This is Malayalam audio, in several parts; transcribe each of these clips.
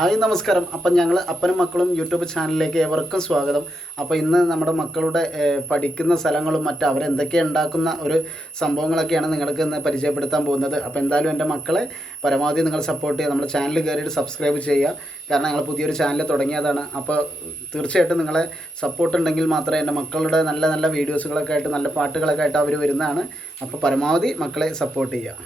ഹായ് നമസ്കാരം. അപ്പം ഞങ്ങൾ അപ്പനും മക്കളും യൂട്യൂബ് ചാനലിലേക്ക് ഏവർക്കും സ്വാഗതം. അപ്പോൾ ഇന്ന് നമ്മുടെ മക്കളുടെ പഠിക്കുന്ന സ്ഥലങ്ങളും മറ്റും അവരെന്തൊക്കെ ഉണ്ടാക്കുന്ന ഒരു സംഭവങ്ങളൊക്കെയാണ് നിങ്ങൾക്ക് ഇന്ന് പരിചയപ്പെടുത്താൻ പോകുന്നത്. അപ്പോൾ എന്തായാലും എന്റെ മക്കളെ പരമാവധി നിങ്ങൾ സപ്പോർട്ട് ചെയ്യുക. നമ്മുടെ ചാനൽ കയറിയിട്ട് സബ്സ്ക്രൈബ് ചെയ്യുക. കാരണം ഞങ്ങൾ പുതിയൊരു ചാനൽ തുടങ്ങിയതാണ്. അപ്പോൾ തീർച്ചയായിട്ടും നിങ്ങളെ സപ്പോർട്ട് ഉണ്ടെങ്കിൽ മാത്രമേ എന്റെ മക്കളുടെ നല്ല നല്ല വീഡിയോസുകളൊക്കെ ആയിട്ട് നല്ല പാട്ടുകളൊക്കെ ആയിട്ട് അവർ വരുന്നതാണ്. അപ്പോൾ പരമാവധി മക്കളെ സപ്പോർട്ട് ചെയ്യുക.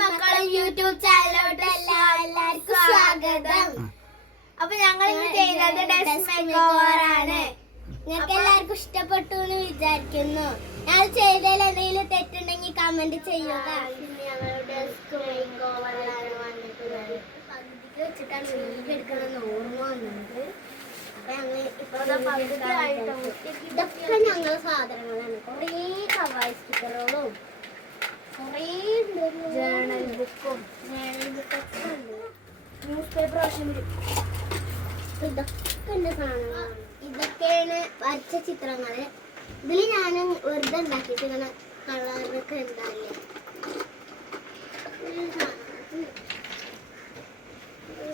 മക്കളും യൂട്യൂബ് ചാനലിലോട്ട് എല്ലാവർക്കും സ്വാഗതം അപ്പൊ ഞങ്ങൾ ചെയ്യുന്നത് ആണ്. നിങ്ങൾക്ക് എല്ലാവർക്കും ഇഷ്ടപ്പെട്ടു എന്ന് വിചാരിക്കുന്നു. ഞങ്ങൾ ചെയ്തതിൽ എന്തെങ്കിലും തെറ്റുണ്ടെങ്കിൽ കമന്റ് ചെയ്യുക ഞങ്ങൾ ഇതൊക്കെ ഞങ്ങളുടെ സാധനങ്ങളാണ്. കുറേ കവായ സ്റ്റിക്കറുകളും ജേണൽ ബുക്കും ജേണൽ ബുക്കൊക്കെ ഉണ്ട്. ന്യൂസ് പേപ്പർ ആവശ്യം വരും. ഇതൊക്കെ എന്റെ സാധനങ്ങളാണ് ഇതൊക്കെയാണ് വരച്ച ചിത്രങ്ങൾ. ഇതിൽ ഞാൻ വെറുതെ ഉണ്ടാക്കിയിട്ട് ഇങ്ങനെ കളറൊക്കെ ഉണ്ടാവില്ലേ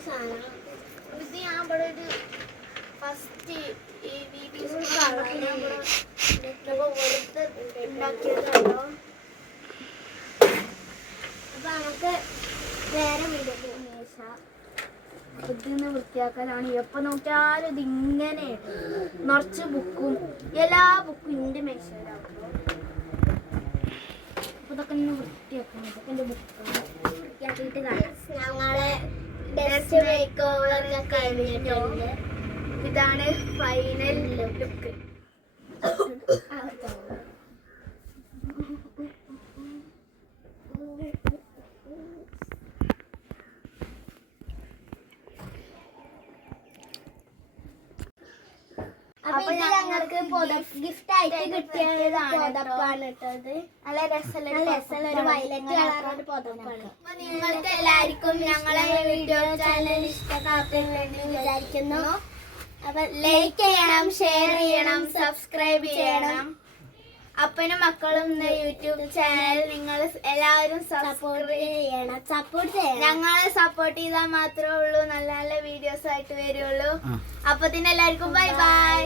സാധനം. ഇത് ഞാൻ ഇവിടെ ഒരു ഫസ്റ്റ് ഈ വെറുതെ ഉണ്ടാക്കിയതാണോ അപ്പൊ നമുക്ക് വേറെ വീഡിയോ ഇതിന്ന് വൃത്തിയാക്കാനാണ്. എപ്പൊ നോക്കിയാലും ഇങ്ങനെ നിറച്ച് ബുക്കും എല്ലാ ബുക്കും ഇന്റെ മേശയിലാവും അപ്പൊ ഇതൊക്കെ വൃത്തിയാക്കണം. ഇതൊക്കെ എന്റെ ബുക്ക് വൃത്തിയാക്കിയിട്ട് ഞങ്ങളെ ഇതാണ് ഫൈനൽ ലുക്ക് അപ്പൊ ഞങ്ങൾക്ക് ഗിഫ്റ്റ് ആയിട്ട് കിട്ടിയതാണ് പുതപ്പാണ് ഇട്ടത് നല്ല രസമുള്ള രസമുള്ള ഒരു വയലറ്റ് കളറുള്ള പുതപ്പാണ് നിങ്ങൾക്ക് എല്ലാവർക്കും ഞങ്ങളെ വീഡിയോ ചാനൽ ഇഷ്ടമാക്കുന്നുണ്ടെന്ന് വിചാരിക്കുന്നു. അപ്പൊ ലൈക്ക് ചെയ്യണം ഷെയർ ചെയ്യണം സബ്സ്ക്രൈബ് ചെയ്യണം. അപ്പനും മക്കളും യൂട്യൂബ് ചാനൽ നിങ്ങൾ എല്ലാവരും സപ്പോർട്ട് ചെയ്യണം. സപ്പോർട്ട് ചെയ്യണം. ഞങ്ങളെ സപ്പോർട്ട് ചെയ്താൽ മാത്രമേ ഉള്ളൂ. നല്ല നല്ല വീഡിയോസ് ആയിട്ട് വരുള്ളൂ. അപ്പൊ തന്നെ എല്ലാവർക്കും ബൈ ബൈ